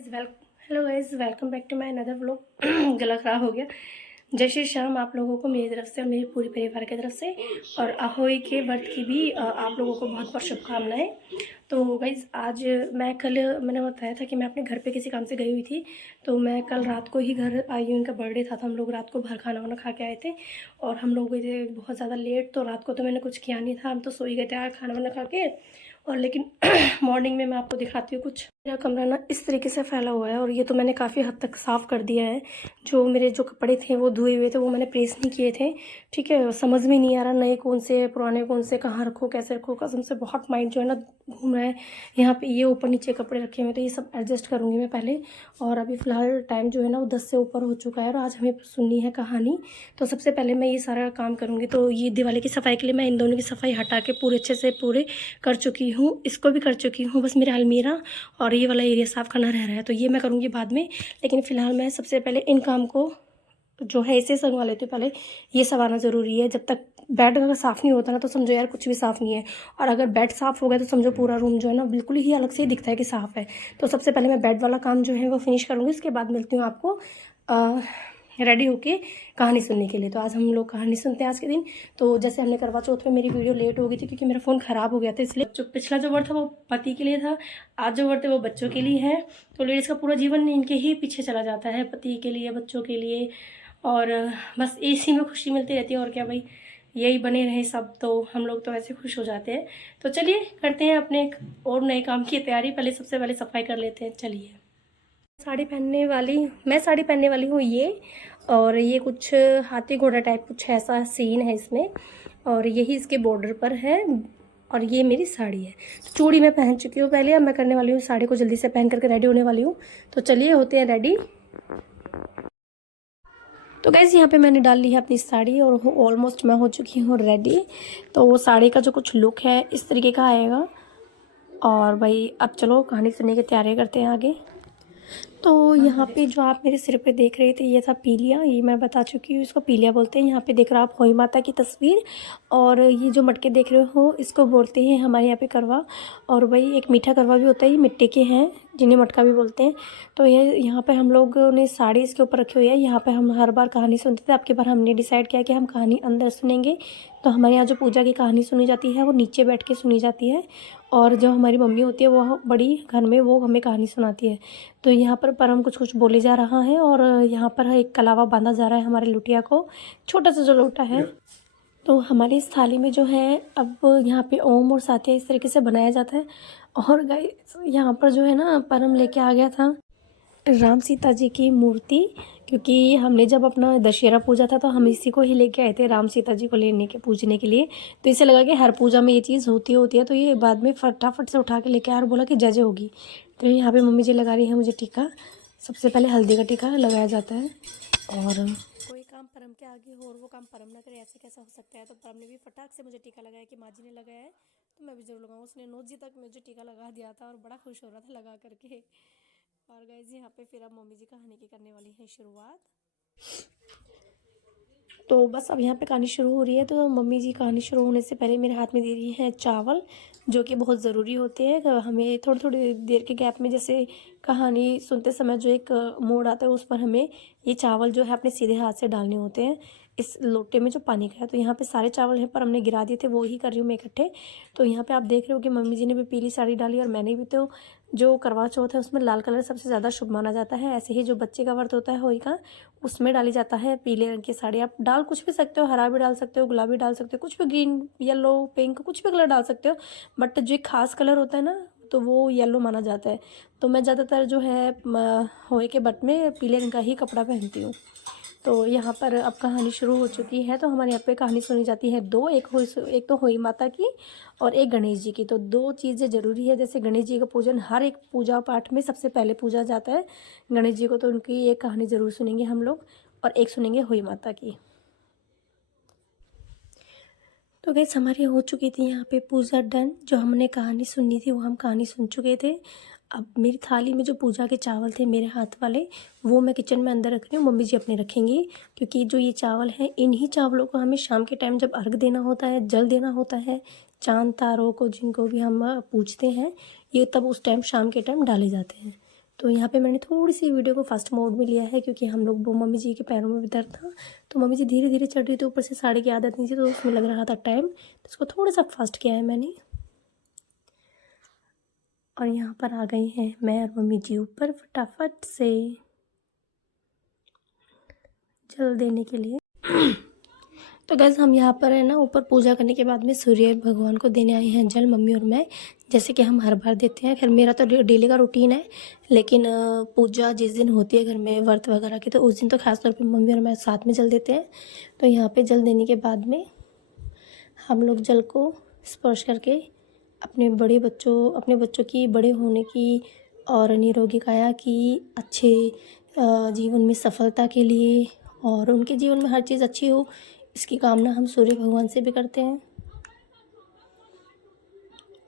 Hello guys, welcome back to my another vlog. गला खराब हो गया। जय श्री श्याम आप लोगों को मेरी तरफ से और मेरे पूरे परिवार की तरफ से, और अहोई के व्रत की भी आप लोगों को बहुत बहुत शुभकामनाएं। तो गाइज आज मैंने बताया था कि मैं अपने घर पे किसी काम से गई हुई थी। तो मैं कल रात को ही घर आई हूँ। उनका बर्थडे था तो हम लोग रात को बाहर खाना वाना खा के आए थे और हम लोग गए थे बहुत ज़्यादा लेट। तो रात को तो मैंने कुछ किया नहीं था, हम तो सो ही गए थे खाना वाना खा के। और लेकिन मॉर्निंग में मैं आपको दिखाती हूँ कुछ। मेरा कमरा ना इस तरीके से फैला हुआ है और ये तो मैंने काफ़ी हद तक साफ़ कर दिया है। जो मेरे जो कपड़े थे वो धुए हुए थे, वो मैंने प्रेस नहीं किए थे। ठीक है, समझ में नहीं आ रहा नए कौन से पुराने कौन से, कहाँ रखो कैसे रखो। कसम से बहुत माइंड जो है ना घूम रहा है। यहाँ पे ये ऊपर नीचे कपड़े रखे हुए तो ये सब एडजस्ट करूँगी मैं पहले। और अभी फ़िलहाल टाइम जो है ना वो 10 से ऊपर हो चुका है और आज हमें सुननी है कहानी। तो सबसे पहले मैं ये सारा काम करूँगी। तो ये दिवाली की सफाई के लिए मैं इन दोनों की सफाई हटा के पूरे अच्छे से पूरे कर चुकी हूँ। इसको भी कर चुकी हूँ, बस मेरा अलमीरा और ये वाला एरिया साफ़ करना रह रहा है। तो ये मैं करूँगी बाद में, लेकिन फ़िलहाल मैं सबसे पहले इन काम को जो है इसे संगवा लेती हूँ। पहले ये संवारना ज़रूरी है। जब तक बेड अगर साफ़ नहीं होता ना तो समझो यार कुछ भी साफ़ नहीं है। और अगर बेड साफ़ हो गया तो समझो पूरा रूम जो है ना बिल्कुल ही अलग से ही दिखता है कि साफ़ है। तो सबसे पहले मैं बेड वाला काम जो है वो फिनिश करूँगी, उसके बाद मिलती हूँ आपको रेडी होके कहानी सुनने के लिए। तो आज हम लोग कहानी सुनते हैं आज के दिन। तो जैसे हमने करवा चौथ में मेरी वीडियो लेट हो गई थी क्योंकि मेरा फ़ोन ख़राब हो गया था, इसलिए जो पिछला जो वर्ड था वो पति के लिए था, आज जो वर्ड है वो बच्चों के लिए है। तो लेडीज़ का पूरा जीवन इनके ही पीछे चला जाता है, पति के लिए, बच्चों के लिए, और बस इसी में खुशी मिलती रहती है। और क्या भाई, यही बने रहे सब तो हम लोग तो ऐसे खुश हो जाते हैं। तो चलिए करते हैं अपने और नए काम की तैयारी। पहले सबसे पहले सफाई कर लेते हैं। चलिए, मैं साड़ी पहनने वाली हूँ ये। और ये कुछ हाथी घोड़ा टाइप कुछ ऐसा सीन है इसमें, और यही इसके बॉर्डर पर है। और ये मेरी साड़ी है। तो चूड़ी मैं पहन चुकी हूँ पहले, अब मैं करने वाली हूँ साड़ी को जल्दी से पहन करके रेडी होने वाली हूँ। तो चलिए होते हैं रेडी। तो गैस यहाँ पे मैंने डाल ली है अपनी साड़ी और ऑलमोस्ट मैं हो चुकी हूँ रेडी। तो वो साड़ी का जो कुछ लुक है इस तरीके का आएगा। और भाई अब चलो कहानी सुनने की तैयारी करते हैं आगे। तो यहाँ पे जो आप मेरे सिर पे देख रहे थे ये था पीलिया, ये मैं बता चुकी हूँ, इसको पीलिया बोलते हैं। यहाँ पे देख रहे हो आप होई माता की तस्वीर, और ये जो मटके देख रहे हो इसको बोलते हैं हमारे यहाँ पे करवा। और वही एक मीठा करवा भी होता है, ये मिट्टी के हैं जिन्हें मटका भी बोलते हैं। तो ये यहाँ पे हम लोगों ने साड़ी इसके ऊपर रखी हुई है। यहाँ पे हम हर बार कहानी सुनते थे, अब की बार हमने डिसाइड किया कि हम कहानी अंदर सुनेंगे। तो हमारे यहाँ जो पूजा की कहानी सुनी जाती है वो नीचे बैठ के सुनी जाती है, और जो हमारी मम्मी होती है वो बड़ी घर में वो हमें कहानी सुनाती है। तो यहाँ पर परम कुछ कुछ बोले जा रहा है और यहाँ पर एक कलावा बांधा जा रहा है हमारे लुटिया को, छोटा सा जो लोटा है। तो हमारी इस थाली में जो है अब यहाँ पे ओम और साथिया इस तरीके से बनाया जाता है। और गाइस यहाँ पर जो है ना परम लेके आ गया था राम सीता जी की मूर्ति, क्योंकि हमने जब अपना दशहरा पूजा था तो हम इसी को ही लेके आए थे राम सीता जी को लेने के पूजने के लिए। तो इसे लगा कि हर पूजा में ये चीज़ होती है, तो ये बाद में फटाफट से उठा के लेके आया और बोला कि जय जय होगी। तो यहाँ पे मम्मी जी लगा रही है मुझे टीका। सबसे पहले हल्दी का टीका लगाया जाता है। और कोई काम परम के आगे हो और वो काम परम ना करे, ऐसे कैसा हो सकता है। तो परम ने भी फटाक से मुझे टीका लगाया कि माँ जी ने लगाया है तो मैं भी जरूर लगाऊँ। उसने नोट जी तक मुझे टीका लगा दिया था और बड़ा खुश हो रहा था लगा करके। और गाइस यहाँ पे फिर अब मम्मी जी कहानी की करने वाली है शुरुआत। तो बस अब यहाँ पे कहानी शुरू हो रही है। तो मम्मी जी कहानी शुरू होने से पहले मेरे हाथ में दे रही हैं चावल, जो कि बहुत ज़रूरी होते हैं। हमें थोड़ी थोड़ी देर के गैप में, जैसे कहानी सुनते समय जो एक मोड़ आता है उस पर हमें ये चावल जो है अपने सीधे हाथ से डालने होते हैं इस लोटे में जो पानी का है। तो यहाँ पे सारे चावल हैं पर हमने गिरा दिए थे, वो ही कर रही हूँ मैं इकट्ठे। तो यहाँ पे आप देख रहे हो कि मम्मी जी ने भी पीली साड़ी डाली और मैंने भी। तो जो करवा चौथ है उसमें लाल कलर सबसे ज़्यादा शुभ माना जाता है। ऐसे ही जो बच्चे का व्रत होता है होली का, उसमें डाली जाता है पीले रंग की साड़ी। आप डाल कुछ भी सकते हो, हरा भी डाल सकते हो, गुलाबी डाल सकते हो, कुछ भी, ग्रीन, येलो, पिंक, कुछ भी कलर डाल सकते हो। बट जो एक खास कलर होता है ना तो वो येलो माना जाता है। तो मैं ज़्यादातर जो है होली के व्रत में पीले रंग का ही कपड़ा पहनती हूँ। तो यहाँ पर अब कहानी शुरू हो चुकी है। तो हमारे यहाँ पे कहानी सुनी जाती है दो, एक तो होई माता की और एक गणेश जी की। तो दो चीज़ें ज़रूरी है। जैसे गणेश जी का पूजन हर एक पूजा पाठ में सबसे पहले पूजा जाता है गणेश जी को, तो उनकी एक कहानी ज़रूर सुनेंगे हम लोग, और एक सुनेंगे होई माता की। तो गैस हमारी हो चुकी थी यहाँ पे पूजा डन। जो हमने कहानी सुननी थी वो हम कहानी सुन चुके थे। अब मेरी थाली में जो पूजा के चावल थे मेरे हाथ वाले, वो मैं किचन में अंदर रख रही हूँ, मम्मी जी अपने रखेंगी। क्योंकि जो ये चावल हैं इन्हीं चावलों को हमें शाम के टाइम जब अर्घ देना होता है, जल देना होता है चांद तारों को, जिनको भी हम पूजते हैं, ये तब उस टाइम शाम के टाइम डाले जाते हैं। तो यहाँ पे मैंने थोड़ी सी वीडियो को फास्ट मोड में लिया है क्योंकि हम लोग वो मम्मी जी के पैरों में भी दर्द था, तो मम्मी जी धीरे धीरे चढ़ रही थी, ऊपर से साड़ी की आदत नहीं थी तो उसमें लग रहा था टाइम, तो उसको थोड़ा सा फास्ट किया है मैंने। और यहाँ पर आ गई हैं मैं और मम्मी जी ऊपर फटाफट से जल देने के लिए। तो गैस हम यहाँ पर है ना ऊपर पूजा करने के बाद में सूर्य भगवान को देने आए हैं जल, मम्मी और मैं, जैसे कि हम हर बार देते हैं। खैर मेरा तो डेली का रूटीन है, लेकिन पूजा जिस दिन होती है घर में व्रत वगैरह की, तो उस दिन तो खासतौर पे मम्मी और मैं साथ में जल देते हैं। तो यहाँ पे जल देने के बाद में हम लोग जल को स्पर्श करके अपने बच्चों की बड़े होने की और निरोगी काया की, अच्छे जीवन में सफलता के लिए और उनके जीवन में हर चीज़ अच्छी हो, इसकी कामना हम सूर्य भगवान से भी करते हैं।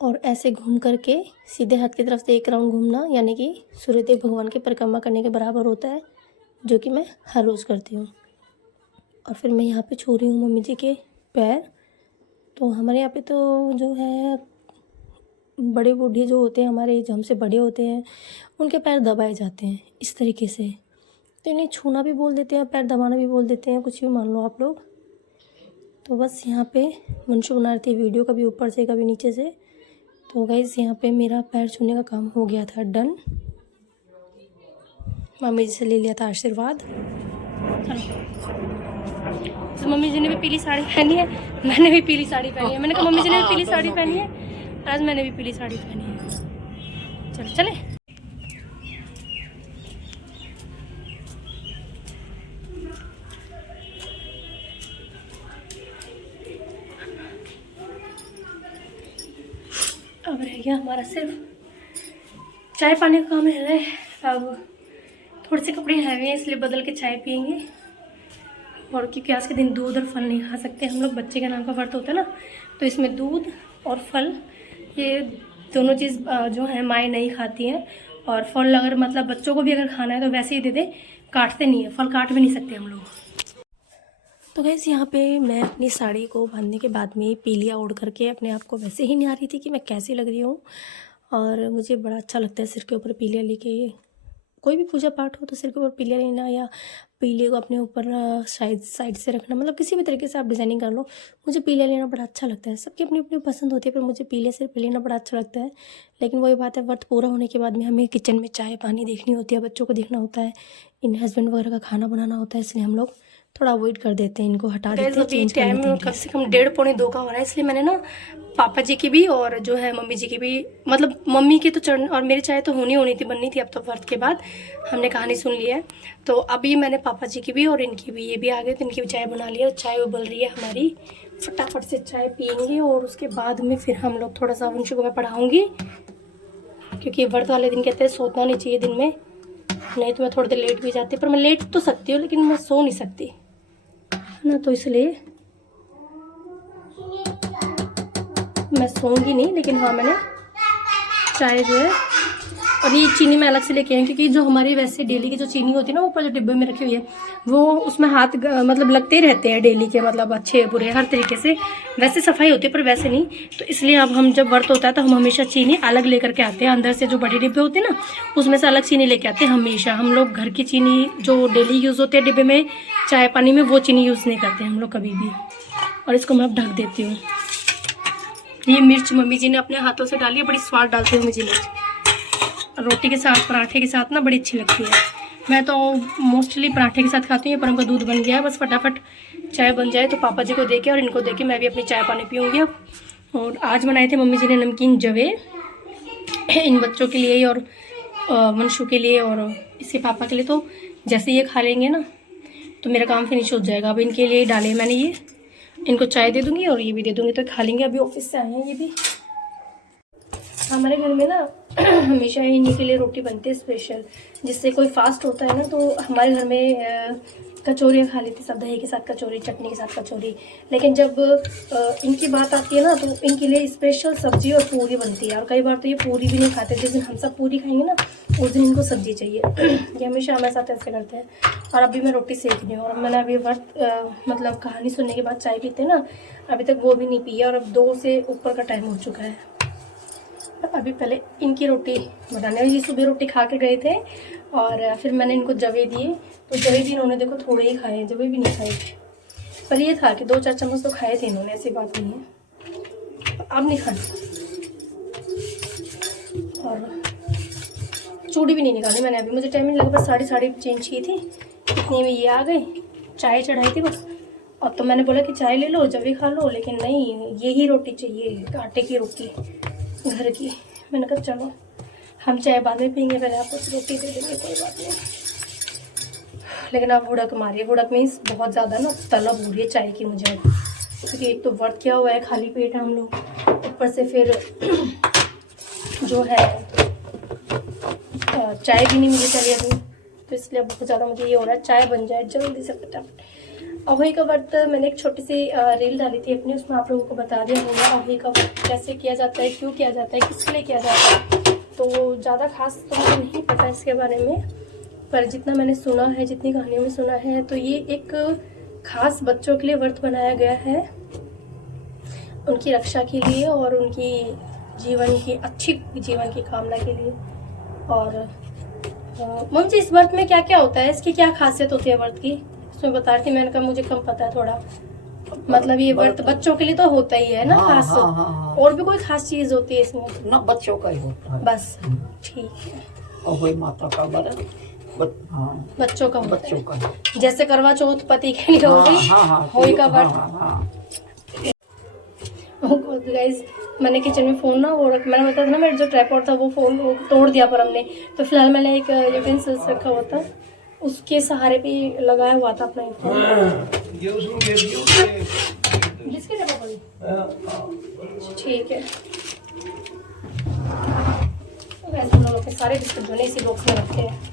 और ऐसे घूम करके सीधे हाथ की तरफ से एक राउंड घूमना यानी कि सूर्यदेव भगवान की परिक्रमा करने के बराबर होता है, जो कि मैं हर रोज़ करती हूँ। और फिर मैं यहाँ पे छू रही हूँ मम्मी जी के पैर। तो हमारे यहाँ पे तो जो है बड़े बूढ़े जो होते हैं हमारे, जो हमसे बड़े होते हैं, उनके पैर दबाए जाते हैं इस तरीके से। तो इन्हें छूना भी बोल देते हैं, पैर दबाना भी बोल देते हैं, कुछ भी मान लो आप लोग। तो बस यहाँ पे मंशु बना रही थी वीडियो, कभी ऊपर से कभी नीचे से। तो गाइस यहाँ पे मेरा पैर छूने का काम हो गया था डन। मम्मी जी से ले लिया था आशीर्वाद। तो मम्मी जी ने भी पीली साड़ी पहनी है, मैंने भी पीली साड़ी पहनी है। मैंने कहा मम्मी जी ने भी पीली साड़ी पहनी है, आज मैंने भी पीली साड़ी पहनी है। चलो चले। अब रह गया हमारा सिर्फ चाय पानी का काम है। अब थोड़े से कपड़े हैवी हैं इसलिए बदल के चाय पियेंगे। और क्योंकि आज के दिन दूध और फल नहीं खा सकते हम लोग, बच्चे के नाम का व्रत होता है ना, तो इसमें दूध और फल ये दोनों चीज़ जो है माएँ नहीं खाती हैं। और फल अगर मतलब बच्चों को भी अगर खाना है तो वैसे ही दे दे, काटते नहीं है, फल काट भी नहीं सकते हम लोग। तो गैस यहाँ पे मैं अपनी साड़ी को बांधने के बाद में पीलिया ओढ़ करके अपने आप को वैसे ही निहार रही थी कि मैं कैसी लग रही हूँ। और मुझे बड़ा अच्छा लगता है सिर के ऊपर पीलिया लेके, कोई भी पूजा पाठ हो तो सिर के ऊपर पीलिया लेना या पीले को अपने ऊपर साइड से रखना, मतलब किसी भी तरीके से आप डिज़ाइनिंग कर लो। मुझे पीलिया लेना बड़ा अच्छा लगता है, सबकी अपनी अपनी पसंद होती है, पर मुझे पीले सिर पे लेना बड़ा अच्छा लगता है। लेकिन वही बात है, व्रत पूरा होने के बाद में हमें किचन में चाय पानी देखनी होती है, बच्चों को देखना होता है, इन हस्बैंड वगैरह का खाना बनाना होता है, इसलिए हम लोग थोड़ा अवॉइड कर देते हैं, इनको हटा देते हैं। चेंज टाइम कम से कम 1:30-1:45 का हो रहा है, इसलिए मैंने ना पापा जी की भी और जो है मम्मी जी की भी, मतलब मम्मी की तो चढ़ और मेरी चाय तो होनी थी, बननी थी। अब तो व्रत के बाद हमने कहानी सुन ली है, तो अभी मैंने पापा जी की भी और इनकी भी, ये भी आ गए तो इनकी भी चाय बना ली है। चाय उबल रही है हमारी, फटाफट से चाय पियेंगे और उसके बाद में फिर हम लोग थोड़ा सा वंशु को मैं पढ़ाऊँगी, क्योंकि व्रत वाले दिन कहते हैं सोना नहीं चाहिए दिन में, नहीं तो मैं थोड़ी देर लेट भी जाती, पर मैं लेट तो सकती हूँ लेकिन मैं सो नहीं सकती ना, तो इसलिए मैं सोऊंगी नहीं। लेकिन हाँ मैंने चाय जो है, और ये चीनी मैं अलग से लेके आई क्योंकि जो हमारी वैसे डेली की जो चीनी होती है ना ऊपर जो डिब्बे में रखी हुई है, वो उसमें हाथ मतलब लगते ही रहते हैं डेली के, मतलब अच्छे बुरे हर तरीके से, वैसे सफाई होती है पर वैसे नहीं। तो इसलिए अब हम जब व्रत होता है तो हम हमेशा चीनी अलग लेकर के आते हैं, अंदर से जो बड़े डिब्बे होते हैं ना उसमें से अलग चीनी लेके आते हैं हमेशा। हम लोग घर की चीनी जो डेली यूज़ होती है डिब्बे में चाय पानी में, वो चीनी यूज़ नहीं करते हम लोग कभी भी। और इसको मैं अब ढक देती हूँ। ये मिर्च मम्मी जी ने अपने हाथों से डाली है, बड़ी स्वाद डालती है मुझे मिर्च, रोटी के साथ पराठे के साथ ना बड़ी अच्छी लगती है। मैं तो मोस्टली पराठे के साथ खाती हूँ, पर उनका दूध बन गया है, बस फटाफट चाय बन जाए तो पापा जी को देके और इनको देके मैं भी अपनी चाय पानी पीऊँगी अब। और आज बनाए थे मम्मी जी ने नमकीन जवे, इन बच्चों के लिए और वंशु के लिए और इसके पापा के लिए। तो जैसे ये खा लेंगे ना तो मेरा काम फिनिश हो जाएगा। अब इनके लिए डाले मैंने, ये इनको चाय दे दूँगी और ये भी दे दूँगी तो खा लेंगे। अभी ऑफिस से आए हैं ये भी। हमारे घर में ना हमेशा इन्हीं के लिए रोटी बनती है स्पेशल, जिससे कोई फास्ट होता है ना तो हमारे घर में कचौरियाँ खा लेते सब, दही के साथ कचौरी, चटनी के साथ कचौरी। लेकिन जब इनकी बात आती है ना तो इनके लिए स्पेशल सब्जी और पूरी बनती है। और कई बार तो ये पूरी भी नहीं खाते, जिस दिन हम सब पूरी खाएंगे ना उस दिन इनको सब्जी चाहिए। ये हमेशा हमारे साथ ऐसे करते हैं। और अभी मैं रोटी सेक रही हूँ और मैंने अभी व्रत मतलब कहानी सुनने के बाद चाय पीते ना, अभी तक वो भी नहीं पी है और अब 2 से ऊपर का टाइम हो चुका है। अभी पहले इनकी रोटी बनाने, ये सुबह रोटी खा के गए थे और फिर मैंने इनको जवे दिए, तो जवे भी इन्होंने देखो थोड़े ही खाए, जवे भी नहीं खाए। पर ये था कि 2-4 चम्मच तो खाए थे इन्होंने, ऐसी बात नहीं है। अब नहीं खाना। और चूड़ी भी नहीं निकाली मैंने अभी, मुझे टाइम नहीं लगा, बस 3:30 चेंज की थी, इतने में ये आ गए। चाय चढ़ाई थी बस। अब तो मैंने बोला कि चाय ले लो, जब भी खा लो, लेकिन नहीं, यही रोटी चाहिए, आटे की रोटी घर की। मैंने कहा चलो हम चाय बाद में पीएंगे, पहले आपको रोटी दे देंगे, कोई बात नहीं। लेकिन अब हुड़क मारिए, हुड़क मीन्स बहुत ज़्यादा ना तलब हो रही है चाय की मुझे, क्योंकि एक तो व्रत किया हुआ है, खाली पेट है हम लोग, ऊपर से फिर जो है चाय भी नहीं मिली चली अभी, तो इसलिए बहुत ज़्यादा मुझे ये हो रहा है चाय बन जाए जल्दी से फटाफट। अहोई का व्रत मैंने एक छोटी सी रील डाली थी अपनी, उसमें आप लोगों को बता दिया होगा अहोई का व्रत कैसे किया जाता है, क्यों किया जाता है, किसके लिए किया जाता है। तो ज़्यादा खास तो मुझे नहीं पता इसके बारे में, पर जितना मैंने सुना है, जितनी कहानियों में सुना है, तो ये एक खास बच्चों के लिए व्रत बनाया गया है, उनकी रक्षा के लिए और उनकी जीवन की अच्छी जीवन की कामना के लिए। और मुझे इस व्रत में क्या क्या होता है, इसकी क्या खासियत होती है व्रत की, इसमें बता रही थी। मैंने कहा मुझे कम पता है थोड़ा, मतलब ये व्रत बच्चों के लिए तो होता ही है ना खास। हाँ। और भी कोई खास चीज होती है इसमें? ना, बच्चों का ही होता है बस, ठीक है। अहोई माता का व्रत बच्चों का होता बच्चों का है। जैसे करवा चौथ पति के लिए हो गई, होली का व्रत। गाइस मैंने किचन में फ़ोन ना वो मैंने बताया था ना, मेरा जो ट्राइपॉड था वो फ़ोन वो तोड़ दिया पर हमने, तो फिलहाल मैंने एक यूटेंसिल्स रखा हुआ था, उसके सहारे पे लगाया हुआ था अपना फ़ोन। ठीक है, वैसे हम लोग अपने सारे बिस्कुट जो है इसी बॉक्स में रखते हैं।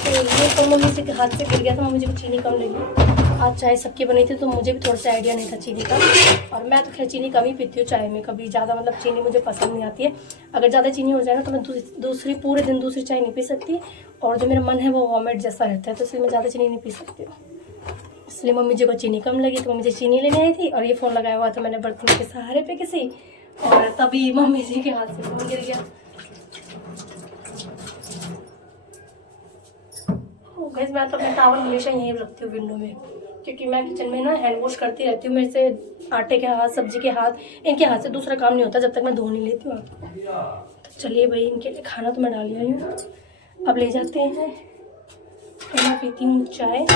तो ये तो मम्मी से हाथ से गिर गया था, मुझे चीनी कम लगी। आज चाय सबकी बनी थी तो मुझे भी थोड़ा सा आइडिया नहीं था चीनी का, और मैं तो खैर चीनी कम ही पीती हूँ चाय में, कभी ज़्यादा मतलब चीनी मुझे पसंद नहीं आती है। अगर ज़्यादा चीनी हो जाए ना तो मैं दूसरी पूरे दिन दूसरी चाय नहीं पी सकती, और जो मेरा मन है वो वॉमिट जैसा रहता है, तो इसलिए मैं ज़्यादा चीनी नहीं पी सकती हूँ। इसलिए मम्मी जी को चीनी कम लगी तो मुझे चीनी लेने आई थी, और ये फ़ोन लगाया हुआ था मैंने बर्तन के सहारे पे किसी, और तभी मम्मी जी के हाथ से फ़ोन गिर गया। गाइस मैं तो अपना टावल हमेशा यहीं रखती हूँ विंडो में, क्योंकि मैं किचन में ना हैंड वॉश करती रहती हूँ, मेरे से आटे के हाथ, सब्जी के हाथ, इनके हाथ से दूसरा काम नहीं होता जब तक मैं धो नहीं लेती हूँ। तो चलिए भाई, इनके लिए खाना तो मैं डाल आई हूँ, अब ले जाते हैं। तो मैं पीती हूँ चाय।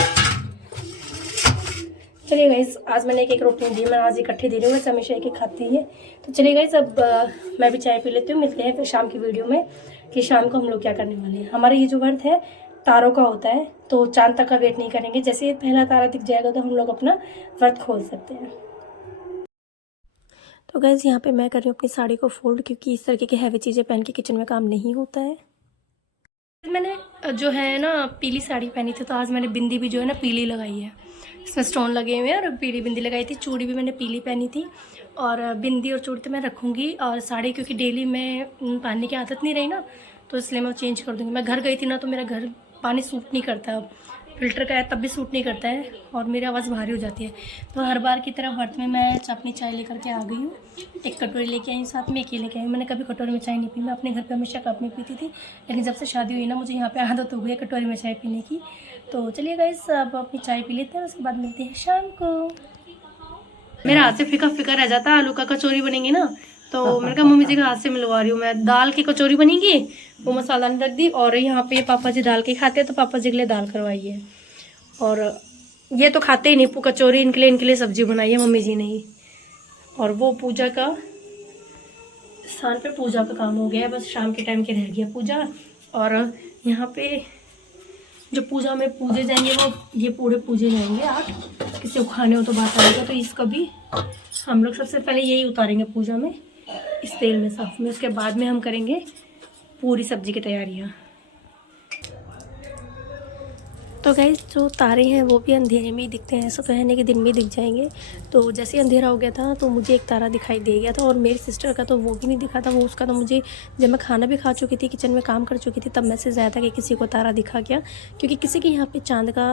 चलिए गाइस, आज मैंने एक रोटी दी, मैं आज इकट्ठी दे रही हूँ, वैसे हमेशा एक खाती है। तो चलिए गाइस, अब मैं भी चाय पी लेती हूँ, मिलते हैं फिर शाम की वीडियो में कि शाम को हम लोग क्या करने वाले हैं। हमारा ये जो व्रत है तारों का होता है, तो चांद तक का वेट नहीं करेंगे, जैसे पहला तारा दिख जाएगा तो हम लोग अपना व्रत खोल सकते हैं। तो गाइस यहाँ पे मैं कर रही हूँ अपनी साड़ी को फोल्ड, क्योंकि इस तरीके की हैवी चीज़ें पहन के किचन में काम नहीं होता है। मैंने जो है ना पीली साड़ी पहनी थी, तो आज मैंने बिंदी भी जो है ना पीली लगाई है, इसमें स्टोन लगे हुए हैं, और पीली बिंदी लगाई थी। चूड़ी भी मैंने पीली पहनी थी, और बिंदी और चूड़ी तो मैं रखूँगी, और साड़ी क्योंकि डेली में पहनने की आदत नहीं रही ना, तो इसलिए मैं चेंज कर दूँगी। मैं घर गई थी ना, तो मेरा घर पानी सूट नहीं करता, फिल्टर का है तब भी सूट नहीं करता है, और मेरी आवाज़ भारी हो जाती है। तो हर बार की तरह व्रत में मैं अपनी चाय लेकर के आ गई हूँ, एक कटोरी लेके आई हूँ, साथ में अकेले लेके आई हूँ। मैंने कभी कटोरी में चाय नहीं पी, मैं अपने घर पे हमेशा कप में पीती थी, लेकिन जब से शादी हुई ना मुझे यहाँ पे आदत हो गई है कटोरी में चाय पीने की। तो चलिए गाइस, अब अपनी चाय पी लेते हैं, उसके बाद मिलते हैं शाम को। मेरा हाथ से फीका फीका रह जाता है, आलू का कचौरी बनेंगी ना, तो मैंने कहा मम्मी जी के हाथ से मिलवा रही हूँ मैं। दाल की कचौरी बनेगी, वो मसाला नहीं रख दी, और यहाँ पे पापा जी दाल के खाते हैं, तो पापा जी के लिए दाल करवाई है। और ये तो खाते ही नहीं कचौरी, इनके लिए सब्जी बनाई है मम्मी जी ने ही। और वो पूजा का स्थान पे पूजा का काम हो गया, बस शाम के टाइम के रह गया पूजा। और यहाँ पे जो पूजा में पूजे जाएंगे वो ये पूरे पूजे जाएंगे 8, किसी को खाने हो तो बात आएगा, तो इसका भी हम लोग सबसे पहले यही उतारेंगे पूजा में, इस तेल में साफ में, उसके बाद में हम करेंगे पूरी सब्जी की तैयारियाँ। तो गाइस, जो तारे हैं वो भी अंधेरे में ही दिखते हैं, ऐसा तो है नहीं कि दिन में दिख जाएंगे। तो जैसे अंधेरा हो गया था तो मुझे एक तारा दिखाई दे गया था, और मेरी सिस्टर का तो वो भी नहीं दिखा था। वो उसका तो मुझे जब मैं खाना भी खा चुकी थी, किचन में काम कर चुकी थी, तब मैसेज आया था कि किसी को तारा दिखा गया। क्योंकि किसी के यहाँ पे चांद का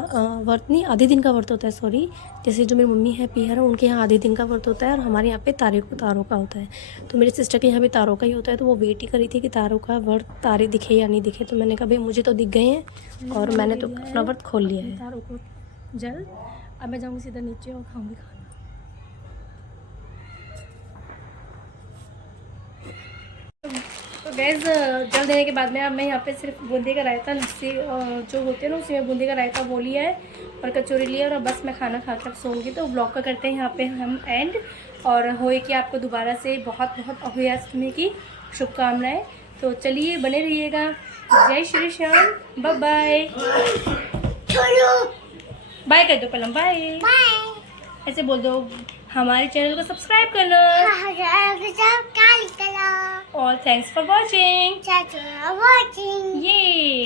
व्रत नहीं, आधे दिन का व्रत होता है, सॉरी। जैसे जो मेरी मम्मी है पीहर, उनके यहाँ आधे दिन का व्रत होता है, और हमारे यहाँ पे तारों का होता है। तो मेरी सिस्टर के यहाँ भी तारों का ही होता है, तो वो वेट ही करी थी कि तारों का व्रत, तारे दिखे या नहीं दिखे। तो मैंने कहा भाई मुझे तो दिख गए हैं और मैंने तो अपना व्रत खोल लिया है। तारों को जल, अब मैं जाऊँगी सीधा नीचे और खाऊंगी खाना। तो गैस जल देने के बाद में अब मैं यहाँ पे सिर्फ बूंदी का रायता, लस्सी जो होते हैं ना उसी में बूंदी का रायता वो लिया है, और कचौरी लिया, और बस मैं खाना खा कर सोऊंगी। तो ब्लॉग का करते हैं यहाँ पे हम एंड, और होए कि आपको दोबारा से बहुत बहुत अभयाष्टमी की शुभकामनाएं। तो चलिए बने रहिएगा। जय Shri Shyam, bye bye. Bye कर दो पलम, बाय। ऐसे बोल दो, हमारे चैनल को सब्सक्राइब करना, और थैंक्स फॉर वॉचिंग। ये